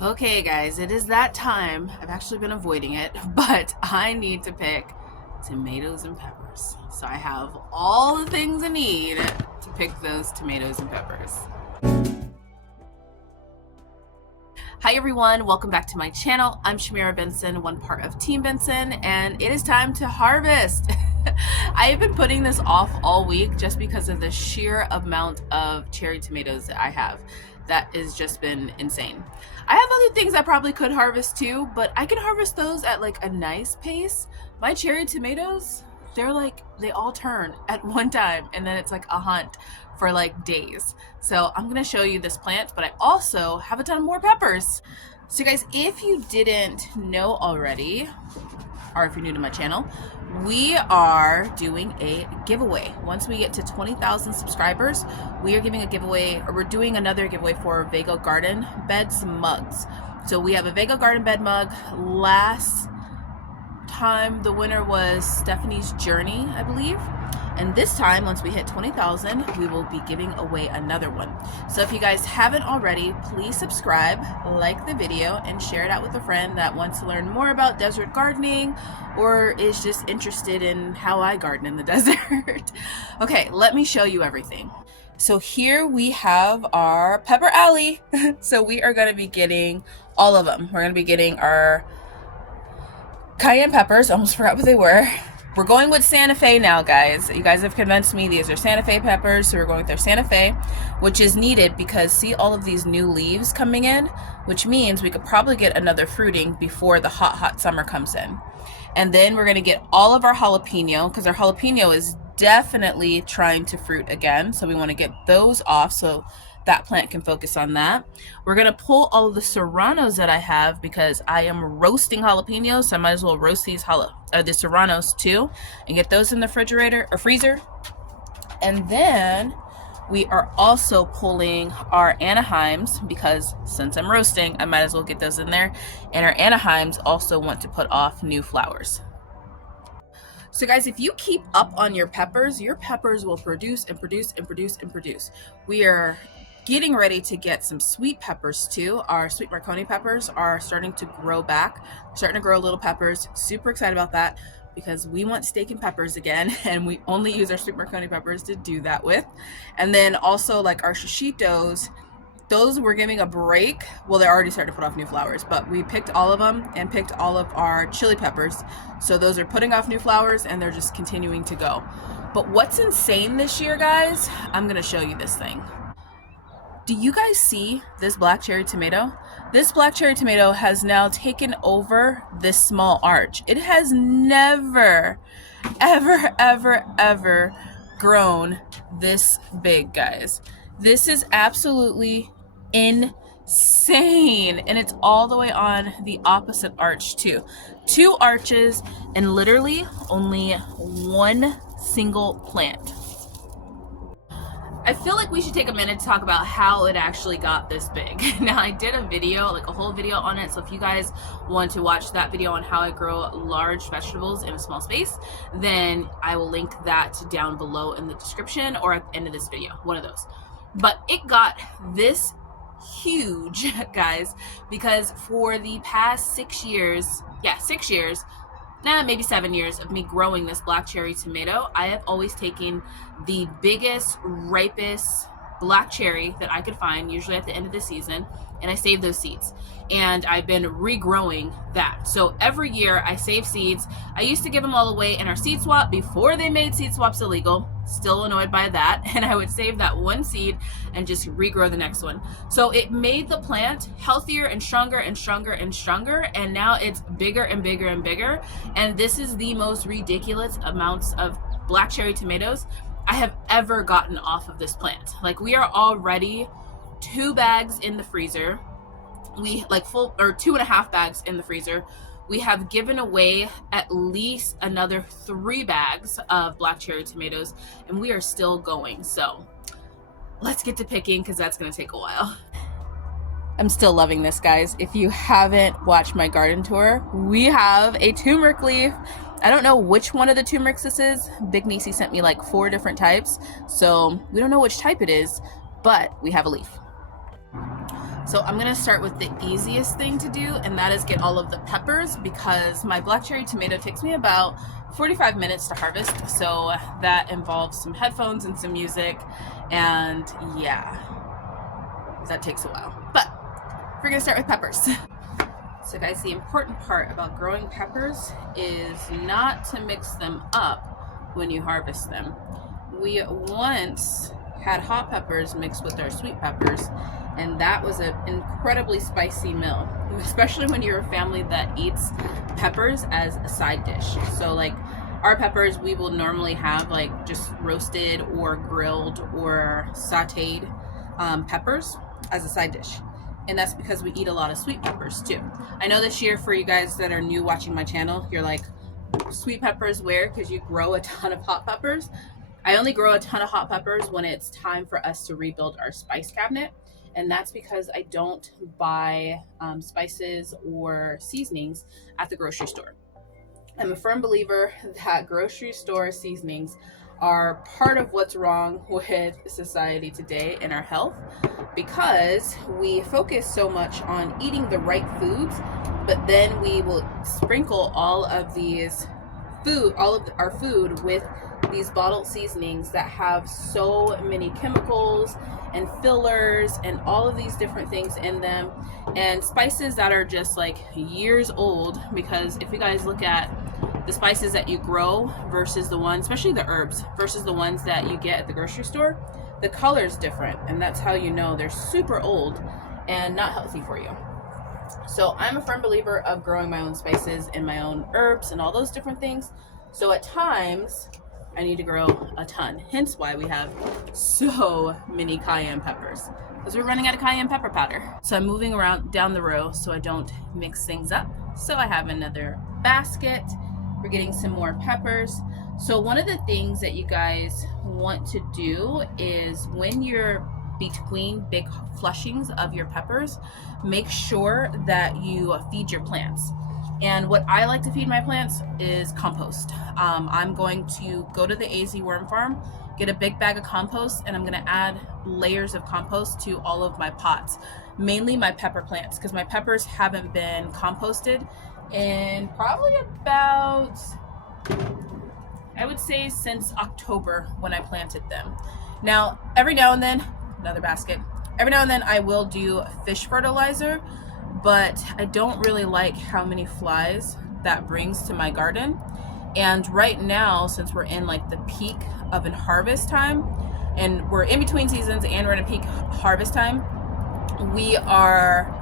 Okay guys, it is that time. I've actually been avoiding it, but I need to pick tomatoes and peppers. So I have all the things I need to pick those tomatoes and peppers. Hi everyone, welcome back to my channel. I'm Shamira Benson, one part of Team Benson, and it is time to harvest. I have been putting this off all week just because of the sheer amount of cherry tomatoes that I have. That has just been insane. I have other things I probably could harvest too, but I can harvest those at like a nice pace. My cherry tomatoes, they all turn at one time, and then it's like a hunt for like days. So I'm gonna show you this plant, but I also have a ton more peppers. So guys, if you didn't know already, or if you're new to my channel, we are doing a giveaway. Once we get to 20,000 subscribers, we are giving a giveaway, or we're doing another giveaway for Vego garden beds mugs. So we have a Vego garden bed mug. Last time the winner was Stephanie's Journey, I believe. And this time, once we hit 20,000, we will be giving away another one. So if you guys haven't already, please subscribe, like the video, and share it out with a friend that wants to learn more about desert gardening or is just interested in how I garden in the desert. Okay, let me show you everything. So here we have our pepper alley. So we are going to be getting all of them. We're going to be getting our cayenne peppers. Almost forgot what they were. We're going with Santa Fe now, guys. You guys have convinced me these are Santa Fe peppers, so we're going with their Santa Fe, which is needed because see all of these new leaves coming in, which means we could probably get another fruiting before the hot summer comes in. And then we're going to get all of our jalapeno, because our jalapeno is definitely trying to fruit again, so we want to get those off so that plant can focus on that. We're gonna pull all of the serranos that I have because I am roasting jalapenos, so I might as well roast these the serranos too and get those in the refrigerator or freezer. And then we are also pulling our Anaheims because since I'm roasting, I might as well get those in there. And our Anaheims also want to put off new flowers. So guys, if you keep up on your peppers will produce and produce and produce and produce. We are getting ready to get some sweet peppers too. Our sweet Marconi peppers are starting to grow back. We're starting to grow little peppers. Super excited about that because we want steak and peppers again, and we only use our sweet Marconi peppers to do that with. And then also like our shishitos, those we're giving a break. Well, they're already starting to put off new flowers, but we picked all of them and picked all of our chili peppers. So those are putting off new flowers and they're just continuing to go. But what's insane this year, guys, I'm gonna show you this thing. Do you guys see this black cherry tomato? This black cherry tomato has now taken over this small arch. It has never, ever, ever, ever grown this big, guys. This is absolutely insane, and it's all the way on the opposite arch too. Two arches and literally only one single plant. I feel like we should take a minute to talk about how it actually got this big. Now, I did a video, like a whole video on it, so if you guys want to watch that video on how I grow large vegetables in a small space, then I will link that down below in the description or at the end of this video, one of those. But it got this huge, guys, because for the past 6 years, maybe 7 years of me growing this black cherry tomato, I have always taken the biggest, ripest black cherry that I could find, usually at the end of the season, and I save those seeds. And I've been regrowing that. So every year I save seeds. I used to give them all away in our seed swap before they made seed swaps illegal. Still annoyed by that. And I would save that one seed and just regrow the next one. So it made the plant healthier and stronger and stronger and stronger. And now it's bigger and bigger and bigger. And this is the most ridiculous amounts of black cherry tomatoes I have ever gotten off of this plant. Like, we are already 2 bags in the freezer. We like 2.5 bags in the freezer. We have given away at least another 3 bags of black cherry tomatoes, and we are still going. So let's get to picking because that's going to take a while. I'm still loving this, guys. If you haven't watched my garden tour, we have a turmeric leaf. I don't know which one of the turmerics this is. Big Niecy sent me like 4 different types, so we don't know which type it is, but we have a leaf. So I'm gonna start with the easiest thing to do, and that is get all of the peppers, because my black cherry tomato takes me about 45 minutes to harvest. So that involves some headphones and some music, and yeah, that takes a while. But we're gonna start with peppers. So guys, the important part about growing peppers is not to mix them up when you harvest them. We once had hot peppers mixed with our sweet peppers, and that was an incredibly spicy meal, especially when you're a family that eats peppers as a side dish. So like our peppers, we will normally have like just roasted or grilled or sauteed peppers as a side dish. And that's because we eat a lot of sweet peppers too. I know this year, for you guys that are new watching my channel, you're like, sweet peppers where? Because you grow a ton of hot peppers. I only grow a ton of hot peppers when it's time for us to rebuild our spice cabinet. And that's because I don't buy spices or seasonings at the grocery store. I'm a firm believer that grocery store seasonings are part of what's wrong with society today and our health, because we focus so much on eating the right foods, but then we will sprinkle all of our food with these bottled seasonings that have so many chemicals and fillers and all of these different things in them, and spices that are just like years old. Because if you guys look at the spices that you grow versus the ones, especially the herbs, versus the ones that you get at the grocery store, the color is different, and that's how you know they're super old and not healthy for you. So I'm a firm believer of growing my own spices and my own herbs and all those different things. So at times I need to grow a ton, hence why we have so many cayenne peppers, because we're running out of cayenne pepper powder. So I'm moving around down the row so I don't mix things up. So I have another basket. We're getting some more peppers. So one of the things that you guys want to do is, when you're between big flushings of your peppers, make sure that you feed your plants. And what I like to feed my plants is compost. I'm going to go to the AZ Worm Farm, get a big bag of compost, and I'm gonna add layers of compost to all of my pots, mainly my pepper plants, because my peppers haven't been composted in probably about, I would say, since October when I planted them. Now, every now and then, another basket, every now and then I will do fish fertilizer, but I don't really like how many flies that brings to my garden. And right now, since we're in like the peak of an harvest time, and we're in between seasons and we're in a peak harvest time, we are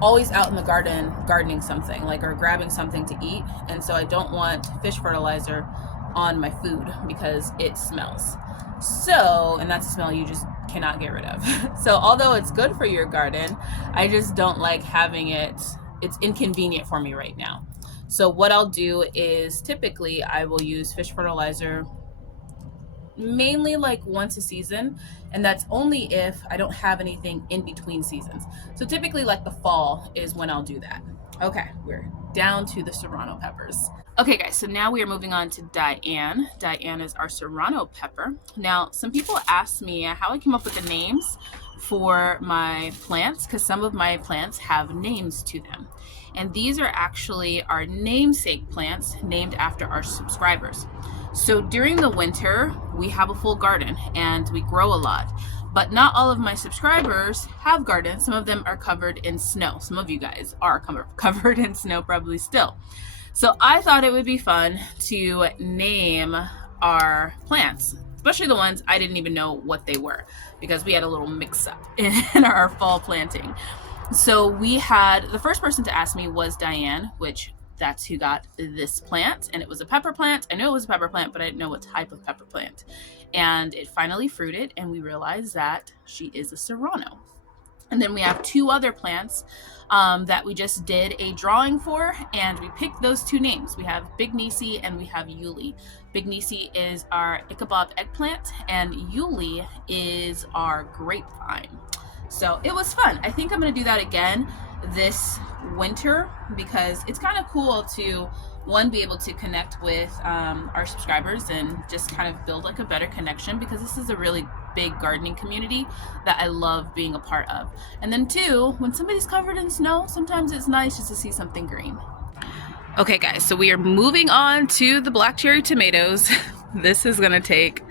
always out in the garden gardening something, like, or grabbing something to eat. And so I don't want fish fertilizer on my food because it smells. So, and that's a smell you just cannot get rid of. So although it's good for your garden, I just don't like having it. It's inconvenient for me right now. So what I'll do is, typically I will use fish fertilizer mainly like once a season, and that's only if I don't have anything in between seasons. So typically like the fall is when I'll do that. Okay, we're down to the serrano peppers. Okay guys, so now we are moving on to Diane. Diane is our serrano pepper. Now, some people asked me how I came up with the names for my plants, because some of my plants have names to them. And these are actually our namesake plants, named after our subscribers. So during the winter, we have a full garden and we grow a lot. But not all of my subscribers have gardens. Some of them are covered in snow. Some of you guys are covered in snow probably still. So I thought it would be fun to name our plants, especially the ones I didn't even know what they were, because we had a little mix up in our fall planting. So we had, the first person to ask me was Diane, which that's who got this plant, and it was a pepper plant. I knew it was a pepper plant, but I didn't know what type of pepper plant. And it finally fruited, and we realized that she is a serrano. And then we have two other plants that we just did a drawing for, and we picked those two names. We have Big Nisi and we have Yuli. Big Nisi is our Ichabod eggplant, and Yuli is our grapevine. So it was fun. I think I'm going to do that again this winter, because it's kind of cool to, one, be able to connect with our subscribers and just kind of build like a better connection, because this is a really big gardening community that I love being a part of. And then two, when somebody's covered in snow, sometimes it's nice just to see something green. Okay guys, so we are moving on to the black cherry tomatoes. This is gonna take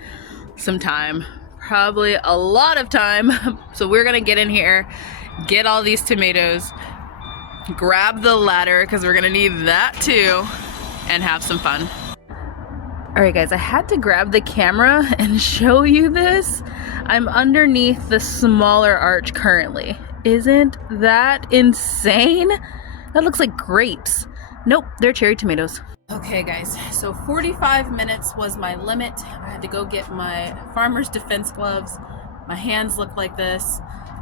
some time, probably a lot of time. So we're gonna get in here, get all these tomatoes, grab the ladder because we're gonna need that too, and have some fun. All right guys, I had to grab the camera and show you this. I'm underneath the smaller arch currently. Isn't that insane? That looks like grapes. Nope, they're cherry tomatoes. Okay guys, so 45 minutes was my limit. I had to go get my farmer's defense gloves. My hands look like this,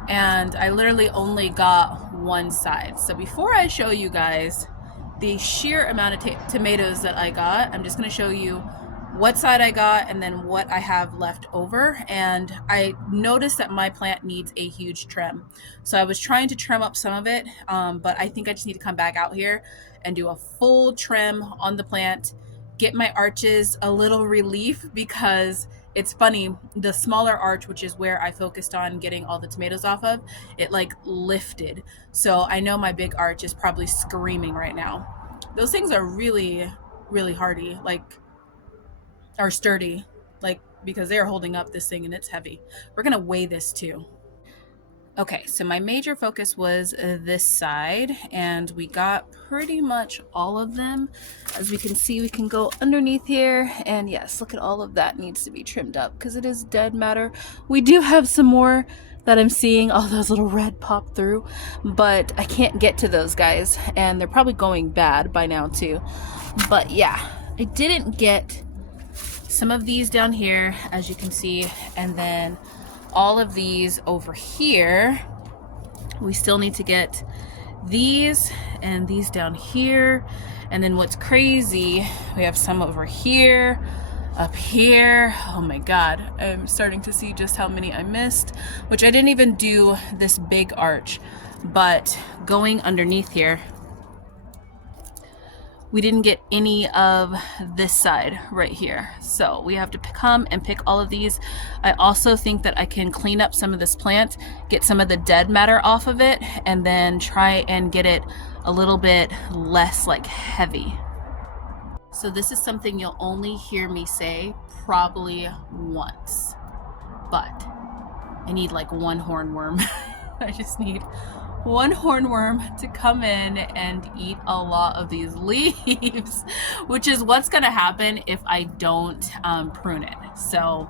and I literally only got one side. So before I show you guys the sheer amount of tomatoes that I got, I'm just gonna show you what side I got and then what I have left over. And I noticed that my plant needs a huge trim. So I was trying to trim up some of it, but I think I just need to come back out here and do a full trim on the plant, get my arches a little relief, because it's funny, the smaller arch, which is where I focused on getting all the tomatoes off of, it like lifted. So I know my big arch is probably screaming right now. Those things are really, really hardy, like, are sturdy, like, because they are holding up this thing and it's heavy. We're gonna weigh this too. Okay, so my major focus was this side, and we got pretty much all of them. As we can see, we can go underneath here, and yes, look at all of that needs to be trimmed up because it is dead matter. We do have some more that I'm seeing, all those little red pop through, but I can't get to those guys, and they're probably going bad by now too. But yeah, I didn't get some of these down here, as you can see, and then all of these over here. We still need to get these and these down here. And then what's crazy, we have some over here, up here. Oh my God, I'm starting to see just how many I missed, which I didn't even do this big arch, but going underneath here, we didn't get any of this side right here. So we have to come and pick all of these. I also think that I can clean up some of this plant, get some of the dead matter off of it, and then try and get it a little bit less like heavy. So this is something you'll only hear me say probably once, but I need like one hornworm. I just need one hornworm to come in and eat a lot of these leaves, which is what's gonna happen if I don't prune it. So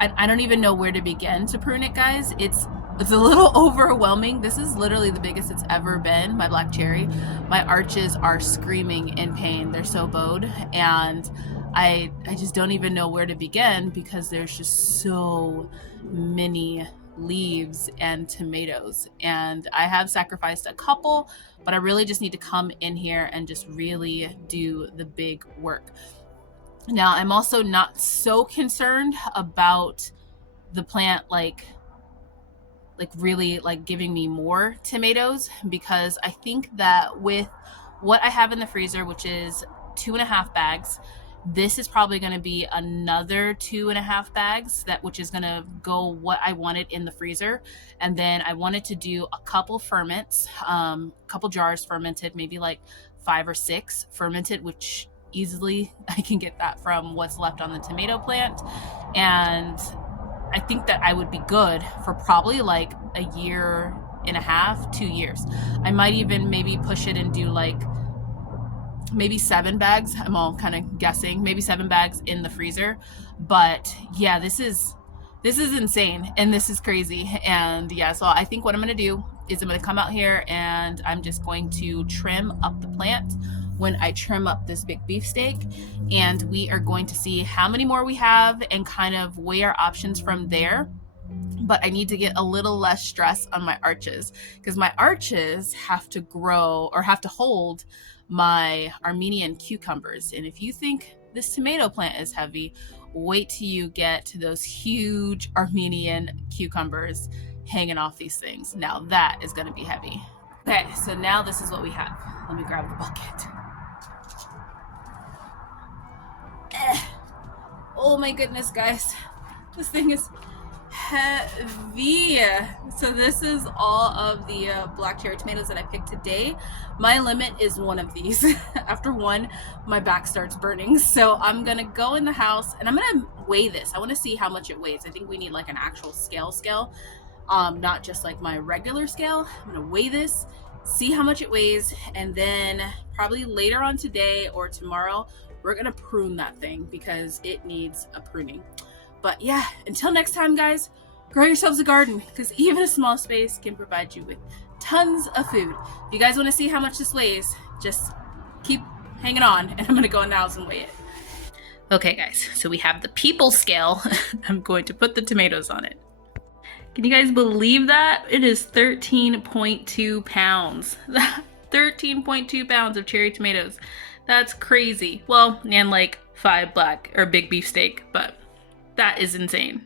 I don't even know where to begin to prune it, guys. It's a little overwhelming. This is literally the biggest it's ever been, my black cherry. My arches are screaming in pain. They're so bowed, and I just don't even know where to begin because there's just so many leaves and tomatoes, and I have sacrificed a couple, but I really just need to come in here and just really do the big work. Now, I'm also not so concerned about the plant like really like giving me more tomatoes, because I think that with what I have in the freezer, which is 2.5 bags, this is probably going to be another 2.5 bags, which is going to go what I wanted in the freezer. And then I wanted to do a couple ferments, couple jars fermented, maybe like 5 or 6 fermented, which easily I can get that from what's left on the tomato plant. And I think that I would be good for probably like a year and a half, 2 years. I might even maybe push it and do like maybe 7 bags. I'm all kind of guessing, maybe 7 bags in the freezer. But yeah, this is insane and this is crazy. And yeah, so I think what I'm going to do is I'm going to come out here and I'm just going to trim up the plant when I trim up this big beefsteak, and we are going to see how many more we have and kind of weigh our options from there. But I need to get a little less stress on my arches, because my arches have to grow or have to hold my Armenian cucumbers. And if you think this tomato plant is heavy, wait till you get to those huge Armenian cucumbers hanging off these things. Now that is going to be heavy. Okay, so now this is what we have. Let me grab the bucket. Oh my goodness, guys. This thing is heavy. So this is all of the black cherry tomatoes that I picked today. My limit is one of these. After one, my back starts burning. So I'm gonna go in the house and I'm gonna weigh this. I wanna see how much it weighs. I think we need like an actual scale, not just like my regular scale. I'm gonna weigh this, see how much it weighs, and then probably later on today or tomorrow, we're gonna prune that thing because it needs a pruning. But yeah, until next time, guys, grow yourselves a garden because even a small space can provide you with tons of food. If you guys want to see how much this weighs, just keep hanging on and I'm going to go in the house and weigh it. Okay, guys, so we have the people scale. I'm going to put the tomatoes on it. Can you guys believe that? It is 13.2 pounds. 13.2 pounds of cherry tomatoes. That's crazy. Well, and like 5 black or big beef steak, but that is insane.